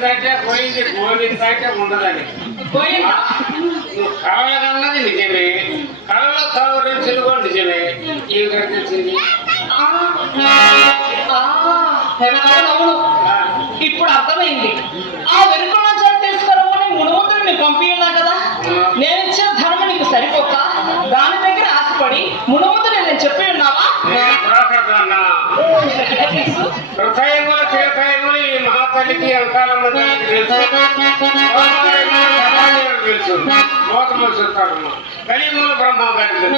పోయిందంటే పోయింది, పోయిందంటే ఉండదని. నువ్వు కలగన్నది నిజమే, కళలో కలవరించింది కూడా నిజమే. ఏం తెలిసింది? ఇప్పుడు అర్థమైంది. ఆ వెనుకున్న చోటు తీసుకురమ్మని మునుముద్దుని పంపియున్నా కదా, నేను ఇచ్చిన ధర్మ నీకు సరిపోక దాని దగ్గర ఆశపడి మునుముద్దు నేను చెప్పి ఉన్నావా? హృదయముల తీర్థయములు ఈ మహాతల్లికి అంకాలం తెలుసు, లోకములు చెప్తాడు. కలియుగంలో బ్రహ్మ గారికి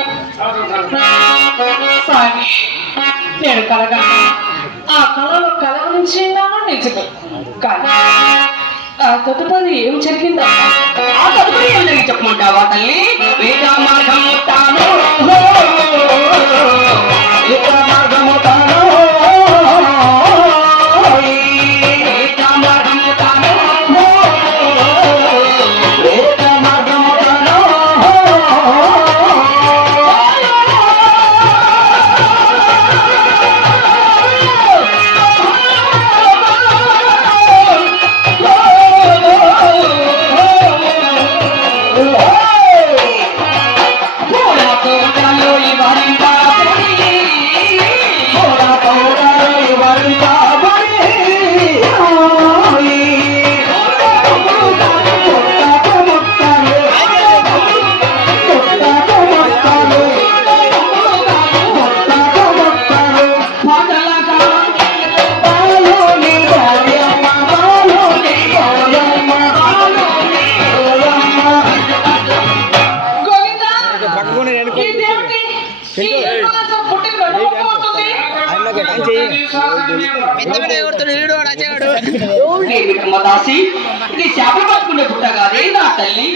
నేను కలగా ఆ కళలో కళ గురించి నిజమే, కానీ ఆ తదుపరి ఏం జరిగిందా? ఆ తదుపరి ఏం జరిగి చెప్పమంటావా తల్లి? వేద మార్గము తాను, వేద మార్గము తాను, వేద మార్గము తాను, వేద మార్గము తాను. చేపలు పట్టుకునే పుట్ట కాదే నా తల్లి,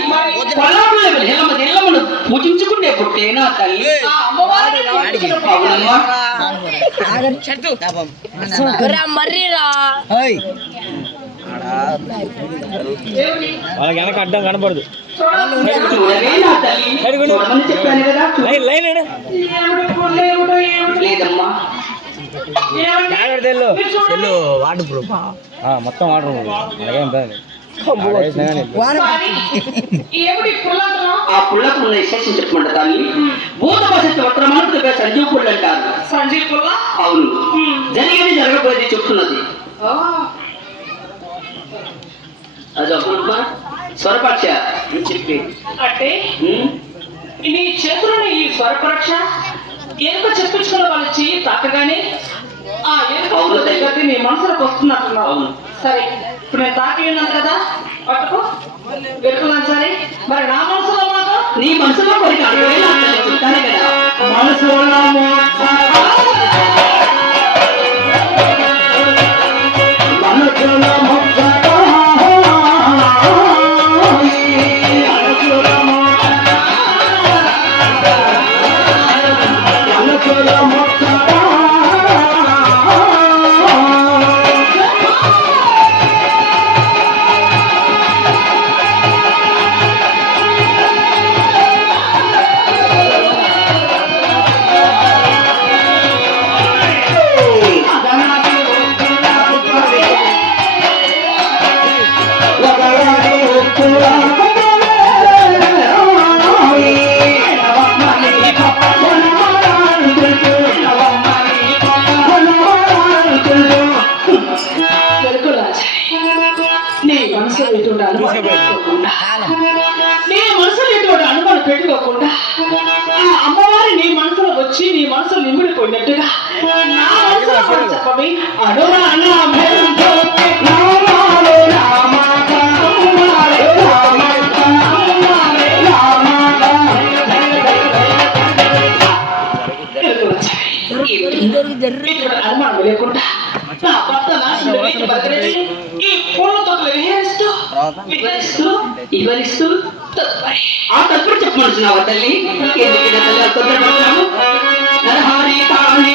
ఎల్లమ్మను పూజించుకునే పుట్టే నా తల్లి. వాళ్ళకి వెనక అడ్డం కనపడదు. వాటర్ ప్రూఫ్ మొత్తం వాటర్ ఆ పుల్లకు విశేషం చెప్పమంట తల్లి. భూత భవిష్యత్తు సంజీవ్ పుల్ల అంటారు. సంజీవ్ పుల్ల? అవును. జరిగేది జరగబోయేది చెప్తున్నది. అదొక స్వరపక్ష చెప్పి అంటే నీ చేతులను ఈ స్వరపక్ష ఏనుక చెప్పించుకున్న వాళ్ళ చెయ్యి తాకగానే ఆ ఏనుక నీ మనసులోకి వస్తున్నట్టున్నావు. సరే, ఇప్పుడు నేను తాకి ఉన్నాను కదా, పట్టుకో వెళ్తున్నాను. సరే, మరి నా మనసులో మాత్రం నీ మనసులో కోరిక చెప్తానే కదా. మనసులో అనుమానం పెట్టుకోకుండా ఆ అమ్మవారి నీ మనసులో వచ్చి నీ మనసులో నిమ్మిడిపోయినట్టుగా నా మనసులో చెప్పవి అనుమానం లేకుండా నా భర్త ఈ పూల తొక్కలు విహరిస్తూ వివరిస్తూ ఆ తప్పుడు చెప్పమంటున్నావా తల్లి? నరహరి తానే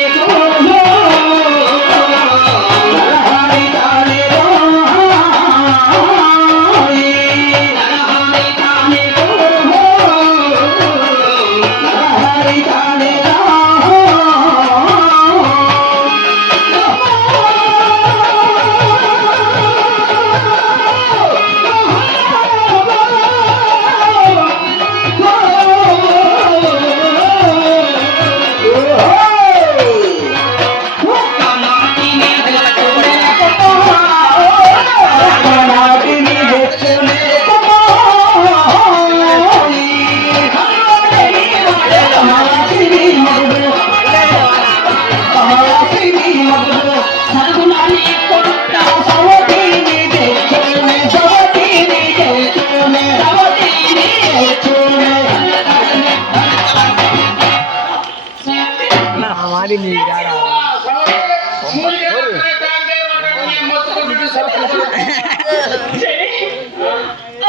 మూలిగే పక్కనే తాగితే ఉంటాడు, నీ మొత్తుకుంటూ సత్తుకుంటూ. చెల్లి,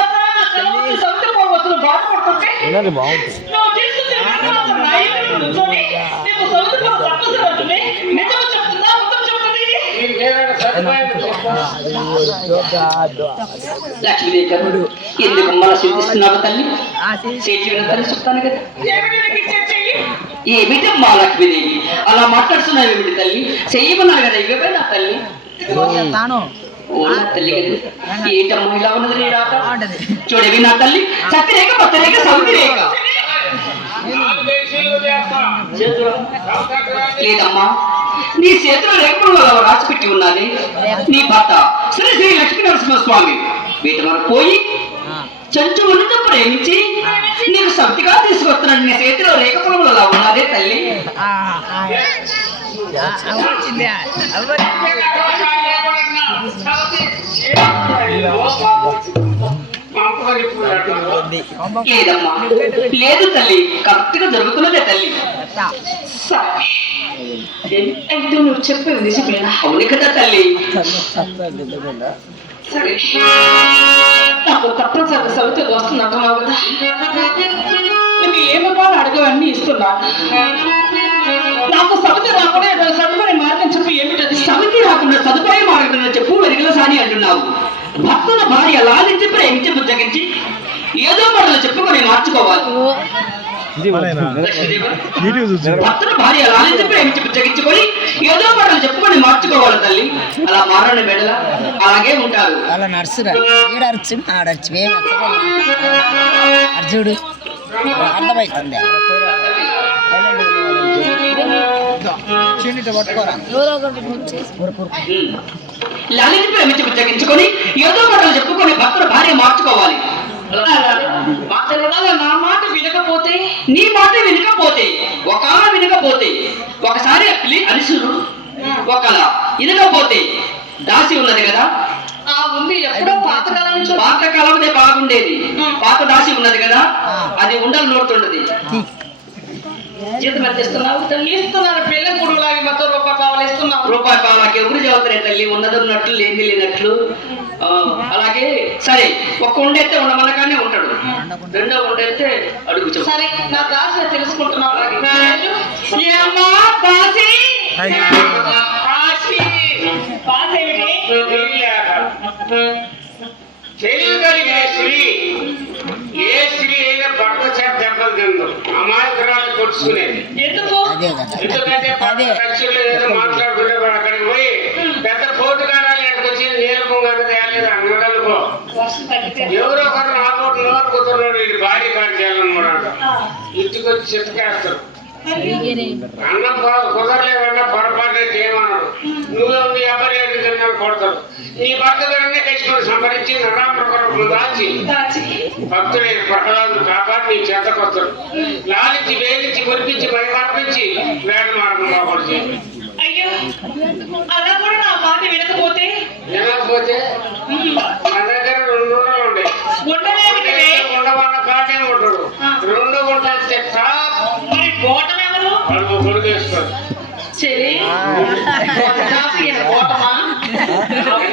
అసలు నా కళ్ళ సవిత పోవచ్చును బాధపడుతుంటే వినది బాగుంటుంది. నువ్వు తీసుకొచ్చిన నిర్ణయం నా ఎదురు నుంచొని నీకు సవిత పోవ తప్పనిసరి అంటుంది. నిజం చెప్తుందా మొత్తం చెప్తుంది? దీనికి ఏదైనా సదుపాయం చెప్పు. లక్ష్మీదేవి గారు ఎందుకు మళ్ళా చింతిస్తున్నావు తల్లి? చేతి వినతాన్ని చెప్తాను కదా. ఏమిటమ్మా లక్ష్మీదేవి అలా మాట్లాడుతున్నావు ఏమిటి తల్లి? చెయ్యమన్నారు కదా ఇవే నా తల్లి. ఓ నా తల్లి కదా ఏంటమ్మా ఇలా ఉన్నది నీ రాత? చూడవి నా తల్లి చక్కరేక పచ్చరేక సౌతి రేఖ. లేదమ్మా నీ చేతిలో రేఖలు రాసిపెట్టి ఉన్నది. నీ భర్త శ్రీ శ్రీ లక్ష్మీ నరసింహస్వామి వీటి వరకు పోయి చెంచు ఉన్నతో ప్రేమించి నీకు సబ్తిగా తీసుకొస్తున్నాడు. నీ చేతిలో రేఖ పొలములు అలా ఉన్నదే తల్లి. లేదమ్మా లేదు తల్లి కరెక్ట్ గా జరుగుతున్నదే తల్లి. అయితే నువ్వు చెప్పేది నిజమేనా? అవును కదా తల్లి. సరే నాకు తప్పనిసరిగా సవిత వస్తున్నట్టున్నావు కదా. నువ్వు ఏమవ్వాలో అడగవన్నీ ఇస్తున్నా. నాకు సవిత రాకుండా సదుపాయ మార్గం చెప్పు. ఏమిటది? సవితి రాకుండా సదుపాయ మార్గం చెప్పు వెలుగుల సాని అంటున్నావు. భక్తుల భార్య లాలించి ప్రేమించి బుజ్జగించి ఏదో పనులు చెప్పుకొని మార్చుకోవాలి. భక్తుల భార్య లాలించి ప్రేమించి బుజ్జగించుకొని ఏదో పనులు చెప్పుకొని మార్చుకోవాలి తల్లి. అలా మారని మెడల అలాగే ఉంటారు. అలా నడుచురా ఈడర్చు ఆడచ్చు అర్జుడు అర్థమవుతుంది. లాలిని ప్రేమించి బుజ్జగించుకొని ఏదో పనులు చెప్పుకొని భక్తుల భార్య మార్చుకోవాలి. నా మాట వినకపోతే నీ మాట వినకపోతే వినకపోతే ఒకసారి అరిసురు ఒకలా వినకపోతే దాసి ఉన్నది కదా. ఉంది ఎప్పుడో పాతకాలం నుంచి పాతకాలమే బాగుండేది. పాత దాసి ఉన్నది కదా అది ఉండాలి నోడుతుండది. జీతం ఎంత ఇస్తున్నావు తల్లి? ఇస్తున్నారు పిల్ల మూడు లాగి మొత్తం రూపాయి ఇస్తున్నావు. రూపాయి పాలకి ఎవరు చదువుతారే తల్లి? ఉన్నది ఉన్నట్లు లేని లేనట్లు. అలాగే సరే ఒక్క ఉండైతే ఉండమనగానే ఉంటాడు. రెండో ఉండైతే అడుగు. సరే నా దాసి తెలుసుకుంటున్నావు. తెలియగలిగే స్త్రీ ఏ స్త్రీ అయినా భర్త చేత దెబ్బలు తిందు అమాయకురాలు కొట్టుకునేది. ఎందుకంటే ఖర్చులు ఏదో మాట్లాడుకుంటే అక్కడికి పోయి పెద్ద పోటుగారాలు ఎక్కడికి వచ్చి నీళ్ళకు అన్నది తేలేదు అన్నదనుకో. ఎవరో ఒకరు నా పోటు నోరు కుదురున్నాడు ఇది భార్య కాడు చేయాలన్నమాట. ఇంటికి వచ్చి చిత్తకేస్తారు. అన్నం కుదరలేదన్నా పొరపాటు చేయమన్నాడు. నువ్వు నీ అబ్బాయి తిన్నాను కొడతాడు. నీ భర్త దగ్గరనే కట్టుకొని సంపాదించి నరామృగం దాచి భక్తుడే ప్రహ్లాదుడు కాపాడి నీ చేతకొస్తాడు. లాలించి వేగించి మురిపించి మైమర్పించి వేద మార్గంలో కొడిచి అయ్యో అలా కూడా నా మాట వినకపోతే నా దగ్గర 2 ఉండలు ఉండే ఉండవన్న కాటే ఉంటాడు. 2 గుంటలు మరి గోటమెవరు కొడుకేసుకోడు. చెల్లి గోటమా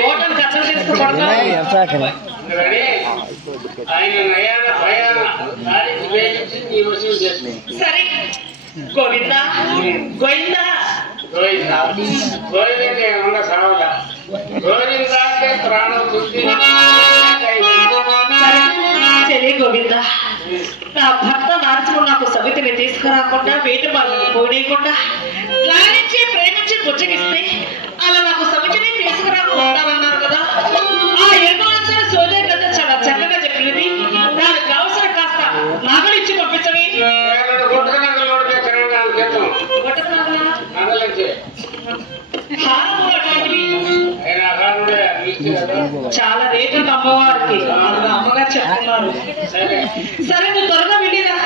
గోటను కథలు చేసుకోబడతాను. ఆయన నయాన భయాన లాలించి వేగించి నీ వసూలు చేస్తాడు. సరే గోవిందా గోవిందా గోవిందంటే ఉన్న సరవల గోవిందాంటే ప్రాణం బుద్ధి. సరే గోవిందా నా భర్త నాచుకుని నాకు సవితిని తీసుకురాకుండా వేటి బాధని పోనీయకుండా లాలించి ప్రేమించి బుజ్జగిస్తే అలా నాకు సవితిని తీసుకురాకుండా ఉంటానన్నారు కదా. ఆ ఏమవలసిన సోదరి కథ చాలా చక్కగా చెప్పినది. దానికి కావలసిన కాస్త నగలు ఇచ్చి పంపించవి. చాలా రేటు అమ్మవారికి అమ్మగారు చెప్తున్నారు. సరే నువ్వు త్వరగా వెళ్ళిరా.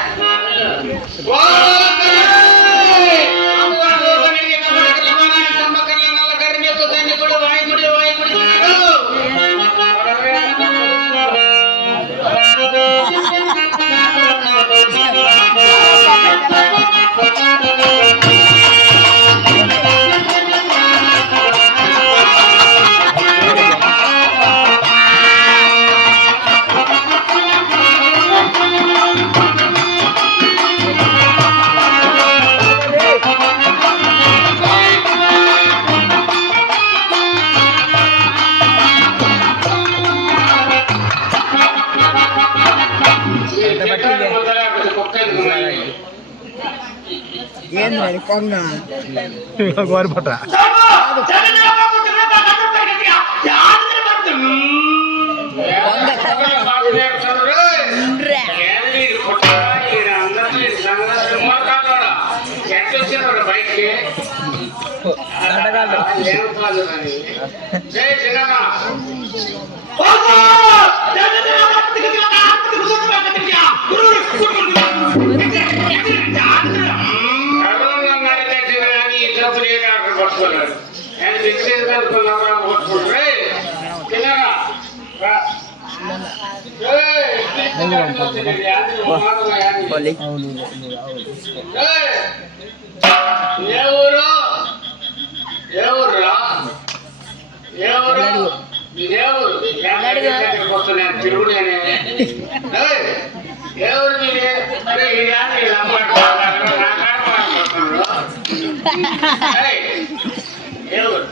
కొంగ గోరిపట్ట బయటికి పట్టుకున్నాడు ఆయన పట్టుకుంటారే తిన్నారా ఏ ఊరు ఏ ఊరురా ఏ ఊరు ఇదేవురు వస్తున్నాను తిరుగుడు ఏ ఊరు మీది అరే ఈ అమ్మాట ఏ ఊరు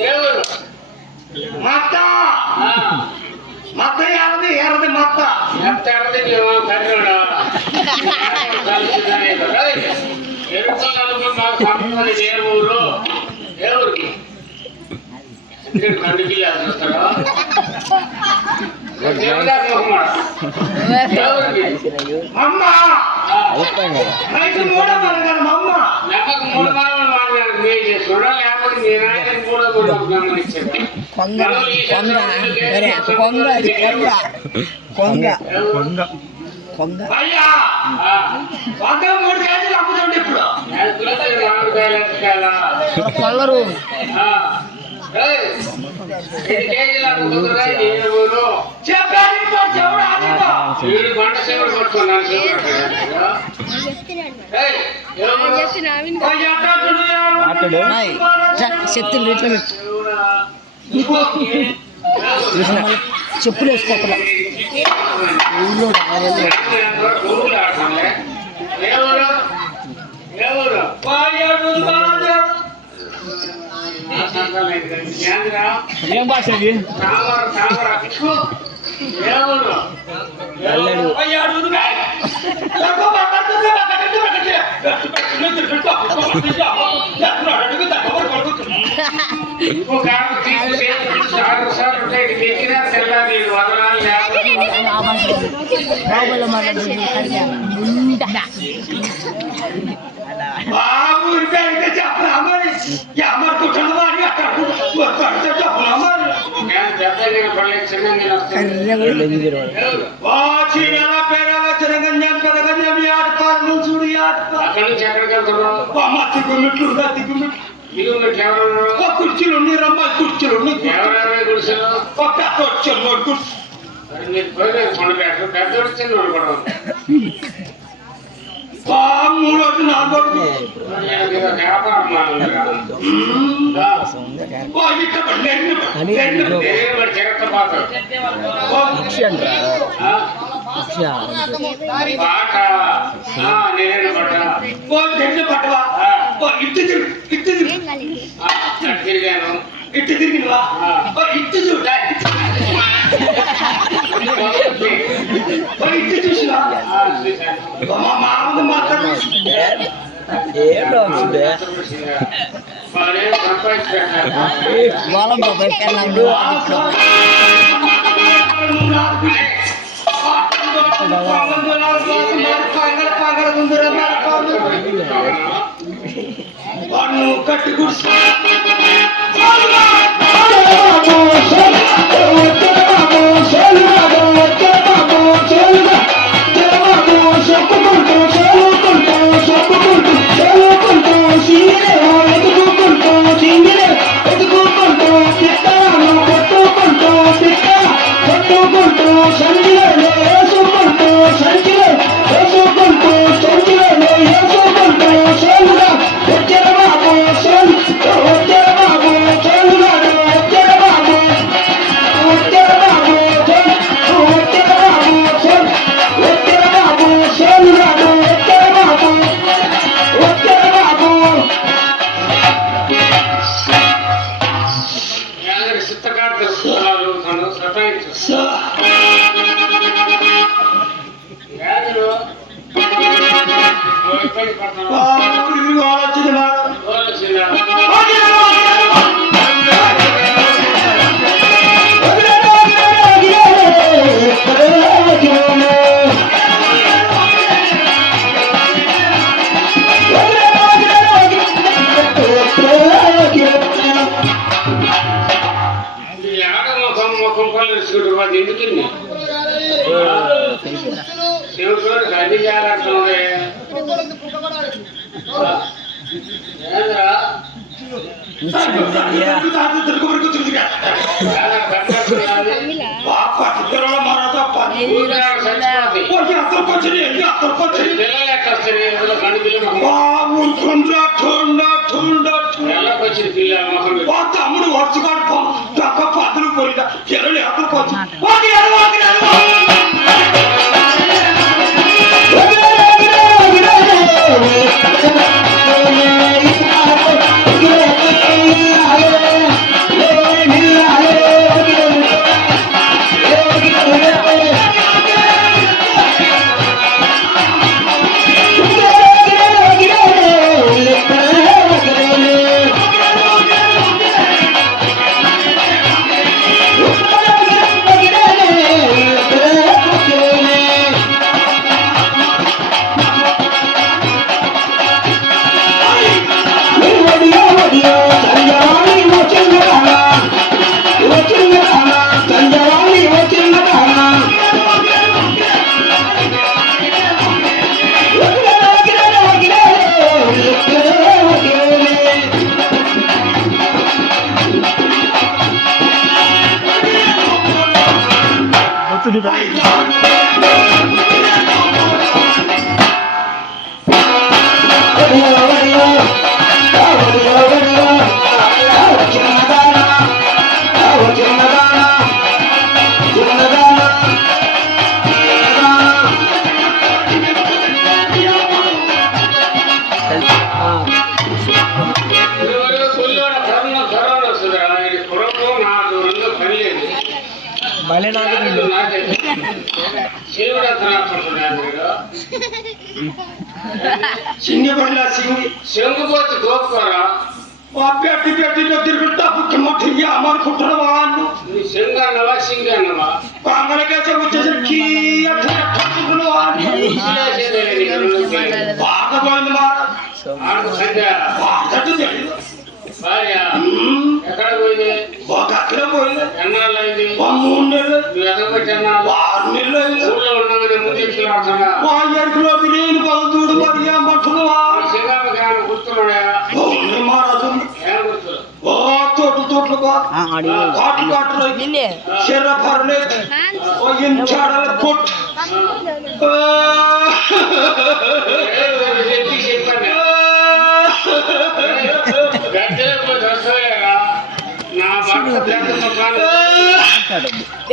ఏ ఊరు మత్త మత్త ఎరది ఎరది మత్త ఎంత ఎరది కర్రోడా ఎరుకలు మాకు సంబంధం ఏ ఊరు ఏ ఊరికి కండికి చూస్తారా అయ్యా 3 కేజీలు అమ్ముతుంది ఇప్పుడు కొల్లరు శక్తులు ఇట్లా చెప్పులు వేసుకోకుండా ఏం భాష ఇది కుర్చీలు రమ్మ కుర్చీలు పెద్ద చిన్న మూడు నాలుగు తిరిగాను ఇటు తిరిగినవా ఇటు చూడా ఇటు చూసినా మా మామకు మాత్రం కట్టి కూర్చో ఇబ్బంది పడతాను వచ్చింది ముఖం పళ్ళు చూడు ఎందుకు శివుడు అన్ని జాగ్రత్తలు వచ్చిన పిల్లల మొహం తమ్ముడు వచ్చుకోడు పదులు పోయిందా చెరువులు ఎక్కడికి సింగపడిలా శంగుపోతు గోపుకోరా పెట్టి పెట్టిలో తిరుగుతా ముఖ్యమంత్రి అమరుకుంటున్న వాళ్ళు నీ శంగ అన్నవా సింగ అన్నవా కాంగళకేసే వచ్చేసరికి బాగా పోయింది భార్య ఎక్కడ పోయింది ఒక అక్కడ పోయింది ఎన్నాళ్ళు అయింది 3 నెలలు నువ్వు ఎక్కడ 6 నెలలు ఊళ్ళో ఉన్నామని ముందు ఆడుతున్నా ఎరుకులో బిర్యానీ పదూడు మరి ఏమంటున్నావా సింగానికి గుర్తున్నాడా మహారాజు ఏం గుర్తు తోటలు కాటు కాటు చెర్ర పర్లేదు చాడల కొట్టు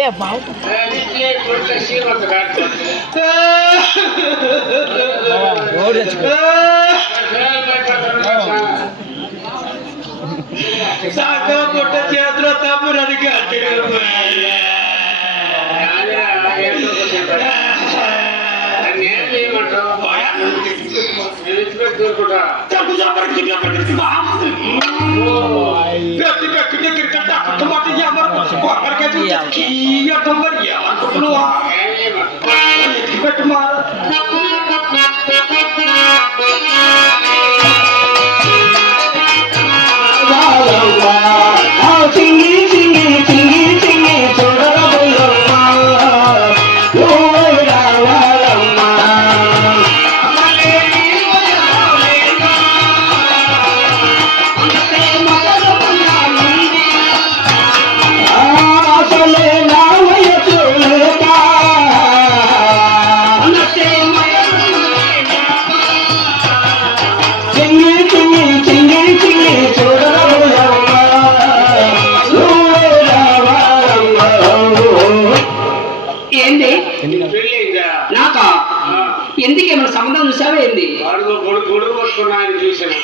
చెప్పాను నా పుట్ట చేతిలో తప్పునది చింగి చింగి చింగి చింగి చూడమ్మా నాకా ఎందుకేమన్నా సంబంధం చూసావా ఏంది గొడుగు పట్టుకున్నా ఆయన చూసాను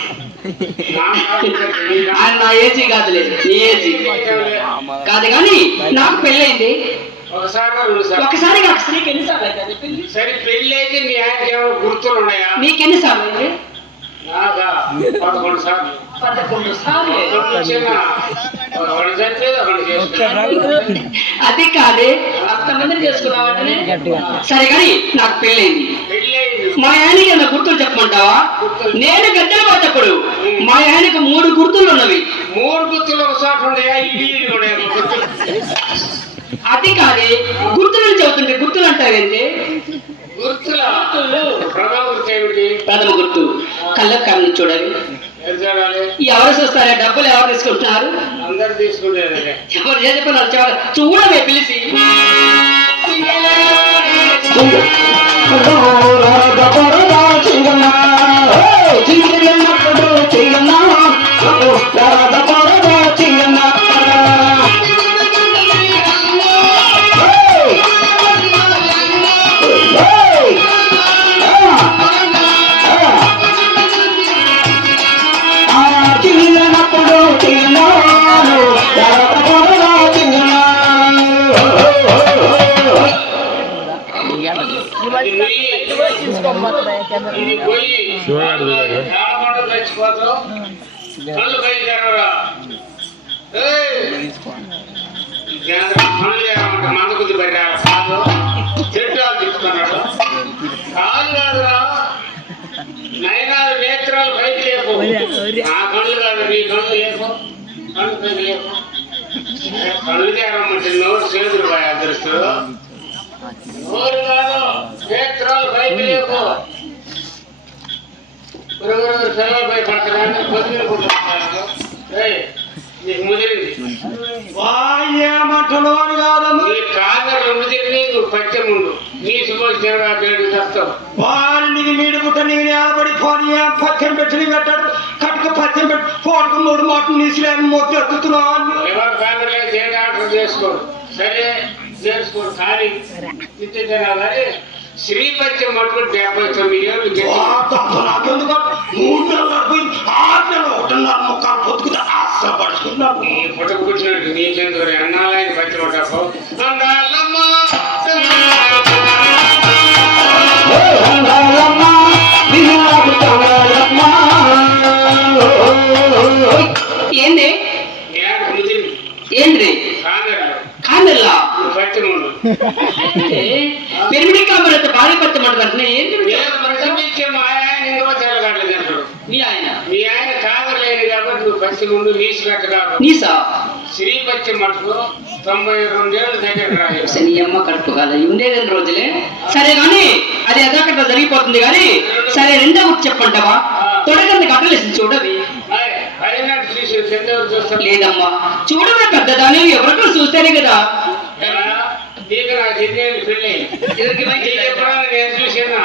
ఆయన నా ఏజీ కాదులేదు నీ ఏజీ కాదు కానీ నాకు పెళ్ళైంది ఒకసారి రెండు సార్లు ఒకసారి కాదు స్త్రీకి ఎన్నిసార్లు అయితే పెళ్లి సరే పెళ్లి అయితే నీ ఆయనకి ఏమైనా గుర్తులు ఉన్నాయా? నీకు ఎన్నిసార్లు అయింది? నాగా 11 సార్లు 11 సార్లు. అది కాదే అంతమందిని చేసుకున్నావంటనే. సరే కానీ నాకు పెళ్ళైంది. మా ఆయనకి ఏమైనా గుర్తులు చెప్పమంటావా? నేను గద్దెలు పడ్డప్పుడు మా ఆయనకు 3 గుర్తులు ఉన్నవి. 3 గుర్తులు ఒకసారి ఉన్నాయా? ఇవి ఉన్నాయా గుర్తులు? అది కాదే గుర్తులు చెబుతుంటే గుర్తులు అంటావేంటి? గుర్తుల ప్రథమ గుర్తు ఏమిటి? ప్రథమ గుర్తు కళ్ళకు కళ్ళు చూడాలి. ఎవరు చూస్తారా? డబ్బులు ఎవరు తీసుకుంటున్నారు? అందరు తీసుకుంటారు. ఎవరు చెప్పిన చూడవే పిలిచి ఇది పోయి చచ్చిపోతావు. కళ్ళు పై తెరవరా? కళ్ళు తెరవమంటే మంద కొద్ది పడి కాదు చెట్టాలు తిప్పుతున్నాడు. కాదు కాదురా నయనాలు నేత్రాలు పైకి లేపు. నా కళ్ళు కాదు నీ కళ్ళు లేపు. కళ్ళు పైకి లేపు. కళ్ళు తెరవమంటే నోరు చేతులు పోయి అదృష్టు. నోరు కాదు నేత్రాలు పైకి లేపు. సెలవుపై పడతాను పొద్దున నీకు ముదిరింది. ఏమంటున్నాను కాదమ్మా. నీ కాదరు ముదిరి నువ్వు పచ్చ ముందు నీ సుమోజు తిరగా పేరు చేస్తావు. వారికి మీడు పుట్ట నేను ఏడబడి పోనీ పచ్చం పెట్టి పెట్టాడు. కట్టుకు పచ్చం పెట్టి పోటుకు 3 మాటలు నీసులేని మొత్తం ఎత్తుతున్నాను. ఎవరు కాదలేదు చేయండి ఆర్డర్ చేసుకోడు. సరే చేసుకోడు కానీ తిట్టినా కానీ శ్రీపత్యం మటుకు 79 ఏళ్ళు నాకెందుకు 3 నెలలు నడిపోయింది. 6 నెలలు 1.5 ముక్కలు పొత్తుకుని ఆశపడుతున్నాను. నీ పుట్టకు కూర్చున్నట్టు నీకెందుకు అన్నాలైన పచ్చి పట్టకు ఏంది ఏంద్రి కాందల్లా పచ్చి ముందు పెరిమిడి కామరంత భార్య పచ్చ మాట్లాడుతున్నా ఏంటి? ప్రసంగించే మా ఆయన ఇంకో తెల్లగాడలేదు అంటాడు. మీ ఆయన మీ ఆయన కాదలేదు కాబట్టి నువ్వు పచ్చి ముందు నీసు పెట్ట కాదు. నీసా శ్రీపత్యం మటుకు 92 ఏళ్ళు దగ్గర రాలేదు. నీ అమ్మ కడుపు కాదు ఉండేది 2 రోజులే. సరే కానీ అది అదాకట్లా జరిగిపోతుంది కానీ సరే రెండో గుర్తు చెప్పంటావా? తొడగంది కట్టలేసి చూడవి. అయినట్టు చూసి కింద చూస్తాను. లేదమ్మా చూడవే పెద్దదాని ఎవరికో చూస్తేనే కదా. నీకు నా చెన్నైలు పెళ్ళి ఎప్పుడన్నా నేను చూసినా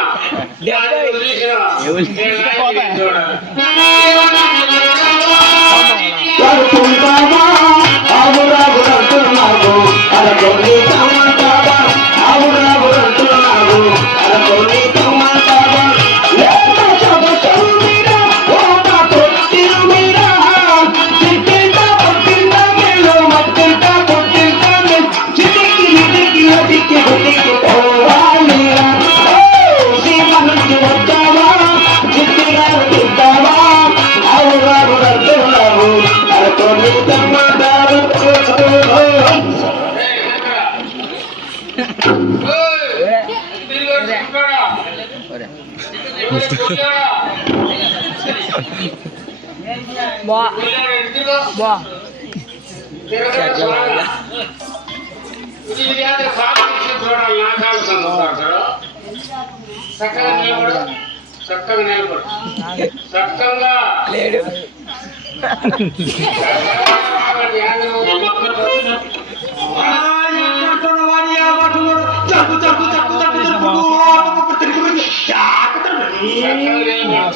చక్కగా నిలబడు. చక్కగా నిలబడు. చక్కగా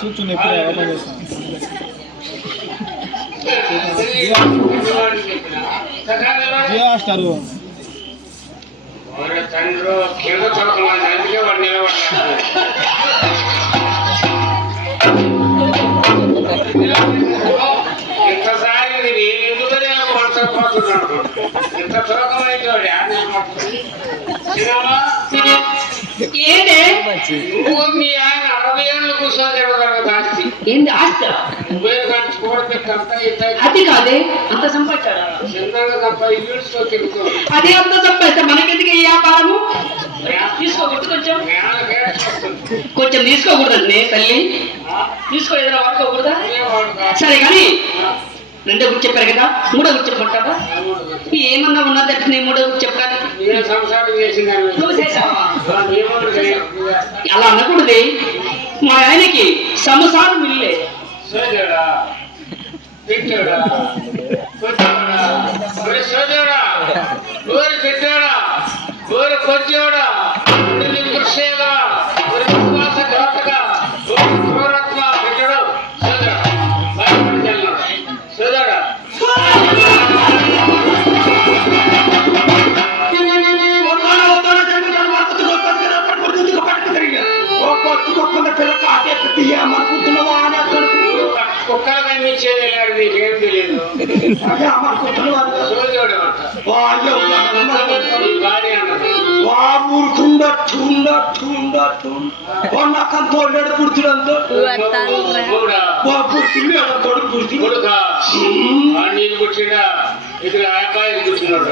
సూచన ఎప్పుడు ఓపెన్ చేస్తాను. జియోస్టార్ తండ్రి కింద చదవమని అందుకే వాడు నిలబడ్డాడు. ఇంతసారి నేను ఎందుకు మనసపోతున్నాను. ఇంత చురకమైతే వాడు సినిమా ఏంటి నువ్వు మీ ఆయన 60 ఏళ్ళు కూర్చొని తిరగదు దాచి ఏంది ఆస్తి మీరు ఖర్చు కూడా పెట్టంతా అది కాదే అంత సంపాదించాడా చిన్నగా తప్ప ఇల్లుతో తిరుగుతాం అదే అంత సంపాదిస్తే మనకెందుకు ఈ వ్యాపారము తీసుకోకూడదు కొంచెం తీసుకోకూడదండి తల్లి తీసుకో ఏదైనా వాడుకోకూడదా సరే కానీ రెండో గురించి చెప్పారు కదా మూడో గురించి చెప్పమంటారా ఏమన్నా ఉన్నదంటే నేను మూడో గురించి చెప్పడానికి నేను సంసారం చేసిందాన్ని నువ్వు చేసావా అలా అనకూడదు మా ఆయనకి సంసారం ఇల్లే సోదరా తిట్టాడా కొట్టాడా ఒరే సోదరా ఊరి తిట్టాడా ఊరి కొచ్చాడా ఊరి కృషిగా ఊరి విశ్వాస ఘాతగా ఊరి క్రూరత్వ తిట్టాడు సోదరా భయపడి చెల్లాడు సోదరా కుక్కలపై మీచేది నీకేం తెలియదు సోదరుడు భార్య అన్నది కొడుకా నీకు పుట్టినా ఇది అబ్బాయి కూర్చున్నాడు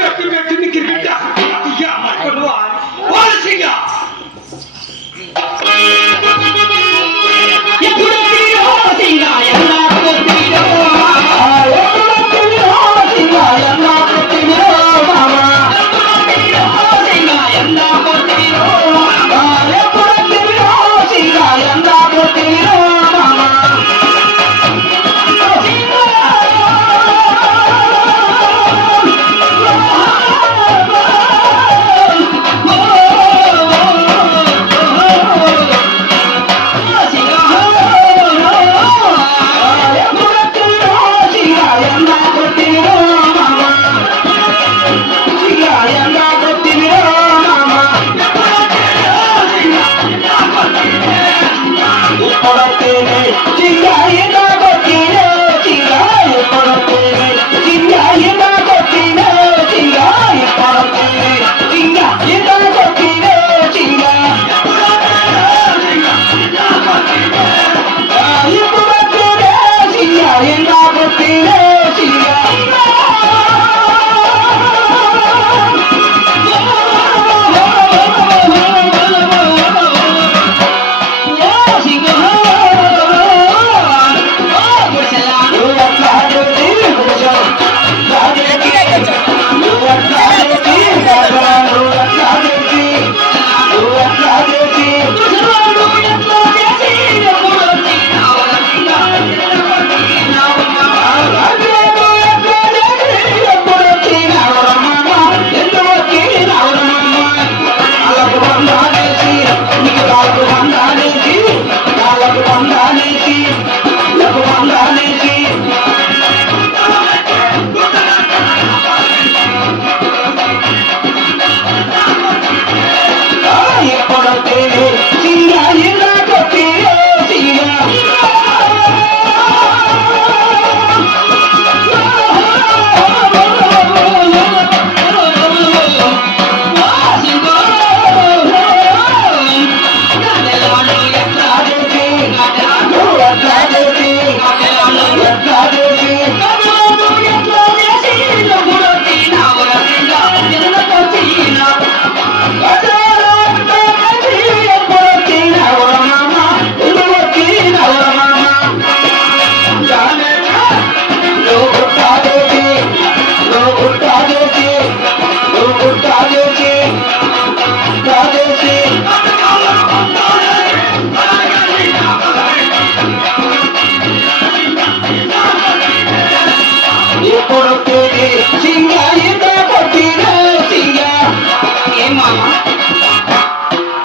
పెట్టింది క్రికెట్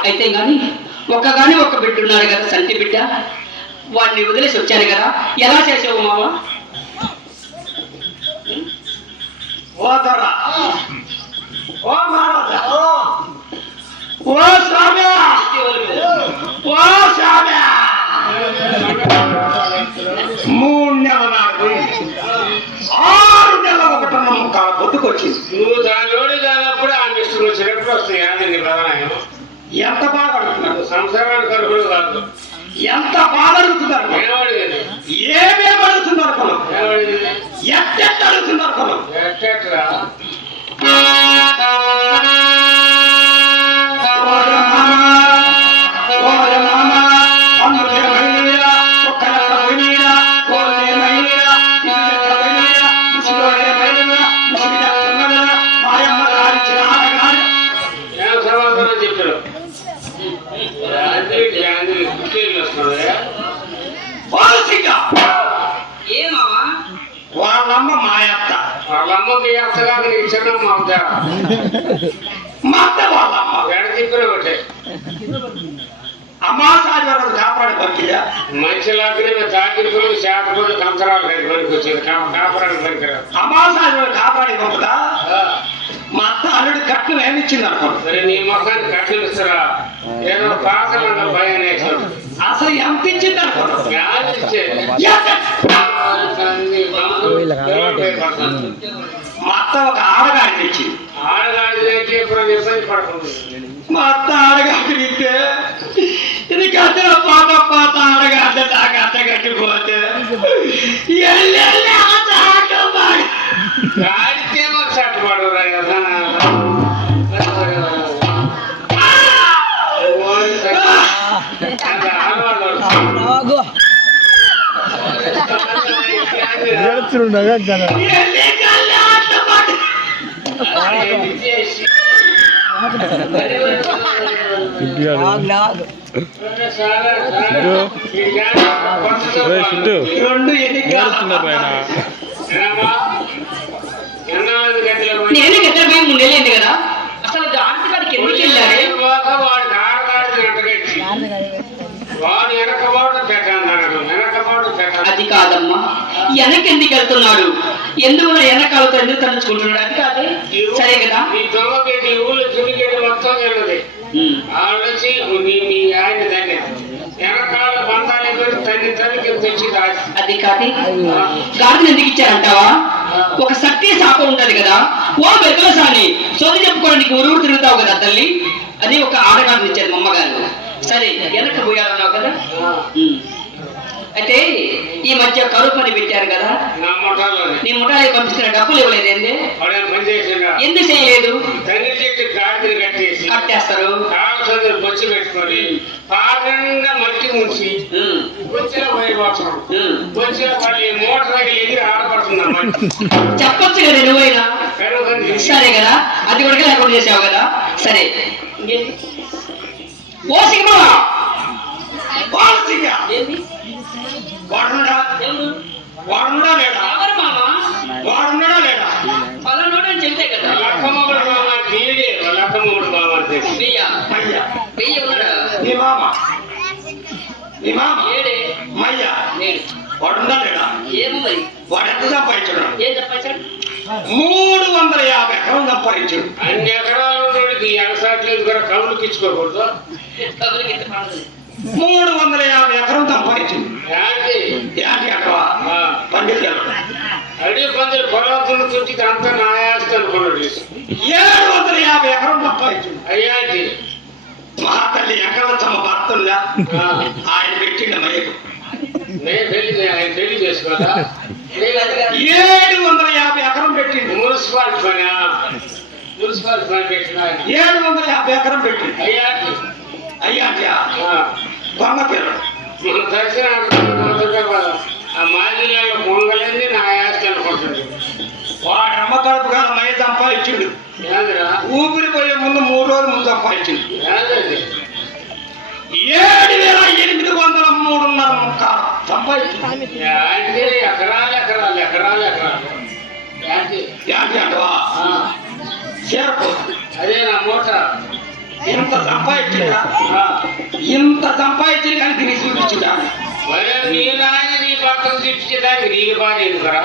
అయితే గాని ఒక్కగానే ఒక్క బిడ్డ ఉన్నారు కదా సంటి బిడ్డ వాడిని వదిలేసి వచ్చాను కదా ఎలా చేసావు మామ ఓ మహారాజా ఓ స్వామి ఓ స్వామి 3 నెలల నాడు 6 నెలల ఒకటన్న ముక్క బొట్టుకొచ్చింది నువ్వు దానిలోని దానప్పుడు ఆ వస్తుంది యాంది ప్రధానం ఎంత బాగా అడుగుతున్నారు, సంసారానికి అర్హుడు కాదు. ఎంత బాగా అడుగుతున్నారు, ఏమడిగింది ఏమేమి అడుగుతున్నారు పొలం, ఏమడిగింది ఎట్టెట్ట అడుగుతున్నారు పొలం. ఎట్టెట్రా ఏం సమాధానం చెప్పారు కుట్టీలు వస్తున్నాయా వాళ్ళమ్మ మాయత్త, వాళ్ళమ్మకి అత్తగాక నీకు చిన్నమ్మ అవుతా మా అత్త వాళ్ళమ్మ ఎడ చెప్పిన ఒకటే అమాసాది వరకు కాపాడు బతికిదా. మనిషిలాగానే తాకిడుకులు శాతకులు కంతరాలు కలిగి పనికి వచ్చేది కాపరానికి పనికిరాదు. అమాసాది వరకు కాపాడి పంపుదా. మా అత్త అల్లుడు కట్నం ఏమిచ్చింది అనుకో, మరి నీ మొఖాన్ని కట్టలు ఇస్తారా ఏదో పాకలంగా భయం వేసాడు. అసలు ఎంత ఇచ్చింది అనుకో, మా అత్త ఒక ఆడగాడిని ఇచ్చింది. ఆడగాడితే ఇప్పుడు ఇబ్బంది పడుతుంది. మా అత్త ఆడగాడిని ఇస్తే ఇది కట్టిన పాత పాత ఆడగాడ నాకు అత్త కట్టిపోతే గాడితే మరి చట్టపడు ఏడుతుండగా కదా సిద్ధు రెండు ఎన్నికలు పైన నేను నిద్రపోయి ముందేలేంది కదా. అసలు ఆంటికాడికి ఎందుకు వెళ్ళాలి? వాడికి ఆడగాడిని అంటగట్టి వాడు వెనకబాటు పెట్టాను. అది కాదమ్మా, వెనకెందుకు వెళ్తున్నాడు, ఎందుకు వెనకాలతో ఎందుకు తలుచుకుంటున్నాడు, అది కాదే. సరే కదా, ఈ దొంగగడ్డి ఊళ్ళో చుడిగడ్డి మొత్తం వెళ్ళదు. ఆడొచ్చి మీ ఆయన దాన్ని వెనకాల బంధాలు పెట్టి తల్లికి తెచ్చి దాచి అది కాదు. గాడిని ఎందుకు ఇచ్చారంటావా? ఒక సత్య శాపం ఉంటది కదా. ఓ వెకలసాని సోది చెప్పుకోవడానికి ఊరు తిరుగుతావు కదా తల్లి, అది ఒక ఆడగాడిని ఇచ్చారు మా అమ్మగారు. సరే వెనక పోయారన్నావు కదా. అయితే ఈ మధ్య కరువు పని పెట్టారు కదా, నా ముఠాలోనే నీ ముఠాలకి పంపిస్తున్న డబ్బులు ఇవ్వలేదు ఏంది? వాడు పని చేసిందా ఎందుకు చేయలేదు? తల్లి చెట్టు గాడిని కట్టేసి కట్టేస్తారు. కాలు బొచ్చి పెట్టుకొని పాకంగా మట్టి ముంచి బొచ్చిన పోయిపోతాం. బొచ్చిన పడి మోటార్ ఎగిరి ఆడపడుతుంది మట్టి. చెప్పొచ్చు కదా నువ్వైనా. సరే కదా, అది కూడా లేకుండా చేసావు కదా. సరే ఓ సినిమా వాడున్నాడా లేడా, ఎవరు మామా? వాడున్నాడా లేడా, పలానోడు అని చెప్తే కదా. లక్కమ్మగుడు బాగా తీడే లక్కమ్మగుడు బాగా బియ్యా మయ్య బియ్య ఉన్నాడా? నీ మామ ఏడే మయ్య నేడు వాడున్నా లేడా, ఏమో మరి. వాడు ఎంత సంపాదించాడు? ఏం చెప్పాడు? 350 ఎకరం సంపాదించాడు. అన్ని ఎకరాలు ఉన్నోడికి ఎగసాట్లేదు కూడా కవులుకి ఇచ్చుకోకూడదు. 350 ఎకరం సంపాదించింది. ఏంటి అక్కడ పండితులు అడిగి పందులు పొలవతులు చుట్టి అంతా నాయాస్తి అనుకున్నాడు. 750 ఎకరం సంపాదించింది. అయ్యాటి మహాతల్లి ఎక్కడ తమ భర్తల్లా ఆయన పెట్టిన మయ్యకు నేను పెళ్లి చేసుకోదా. 750 ఎకరం పెట్టింది. మున్సిపాలిటీ పని పెట్టిన 750 ఎకరం పెట్టింది. అయ్యాటి దొంగ పిల్లడు మన దర్శనం ఆ మాదిరిలో పొంగలేంది నా ఆస్తి అనుకుంటుంది. వాడు అమ్మ కడుపు కాదు మయ్య సంపాదించిండు. ఊపిరిపోయే ముందు 3 రోజుల ముందు సంపాదించిండు. 7,803 ముక్కాలు సంపాదించింది. ఎకరాలు ఏంటి అంటవా చేరపోతుంది. అదే నా మూట ఇంత సంపాదించింది కానీ తిని చూపించిందా? నీ నాయన నీ పక్కన చూపించడానికి నీకు బాగా ఎందుకరా?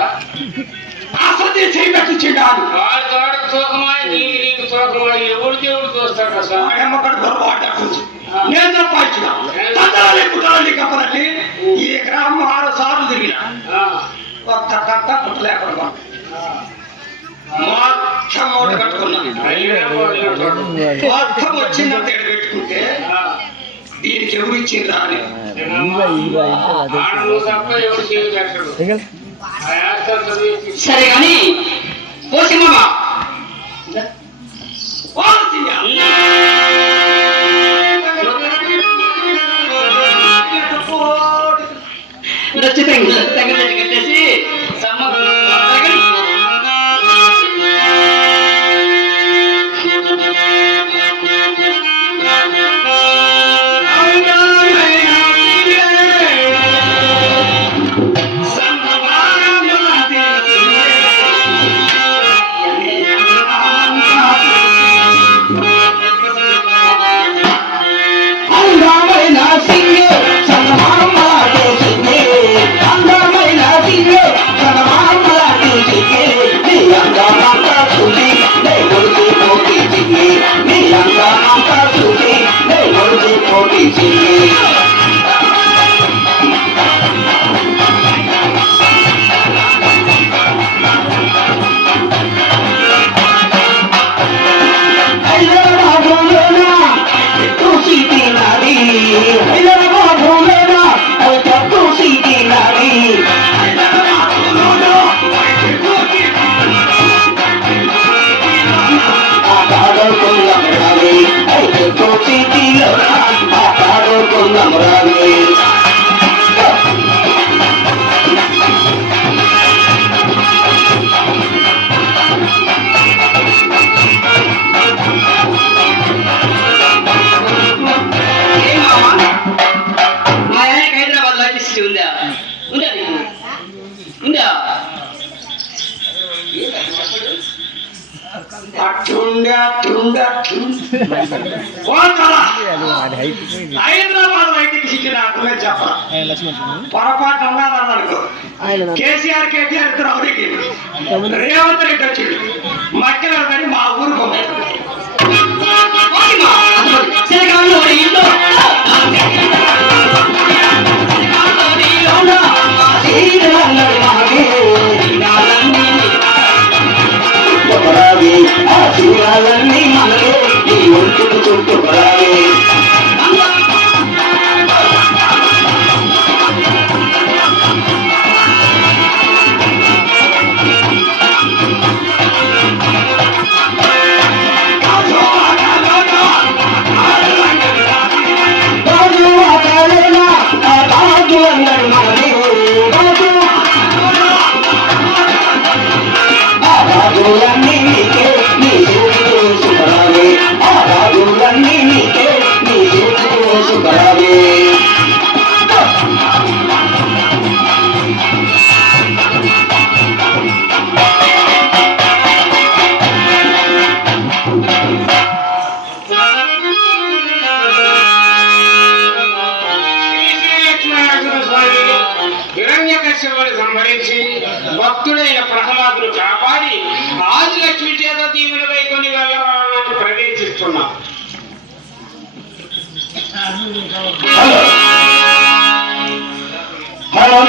అసలు చేయబెట్టించాడు. వాడు తోడకు తూకమాయి నీకు తూకమాయి ఎవరు దేవుడు చూస్తాడు సార్. అమ్మకడు పొరపాటు నేను సంపాదించిన కుట్టాలి కప్పదండి. ఈ గ్రామం 6 సార్లు తిరిగిన ఒక్క కట్ట పుట్టలేకుండా మొత్తం మూట కట్టుకున్నా మొత్తం వచ్చిందంత ఎడ పెట్టుకుంటే దీనికి ఎవరు ఇచ్చిందా అని నువ్వు తప్ప ఎవరు చేయి పెట్టడు. ఆ యాస్టర్ చదివి సరే కానీ పోసిందమ్మా కట్టేసి హైదరాబాద్ బయటికి సిక్కిన అర్థమే చెప్ప పొరపాటు ఉన్నదనుకో కేసీఆర్ కేటీఆర్ ఇద్దరు అవరికి రేవంత్ రెడ్డి వచ్చిండు మధ్యలో కానీ మా ఊరు ఆశీర్వాదాలన్నీ మనలో ఈ ఒంటుకు చుట్టుపడాలి సంహరించి భక్తుడైన ప్రహ్లాదును కాపాడి ఆదిలక్ష్మి చేత దీవులపై కొన్ని వెళ్ళవాలని ప్రవేశిస్తున్నాం. హలో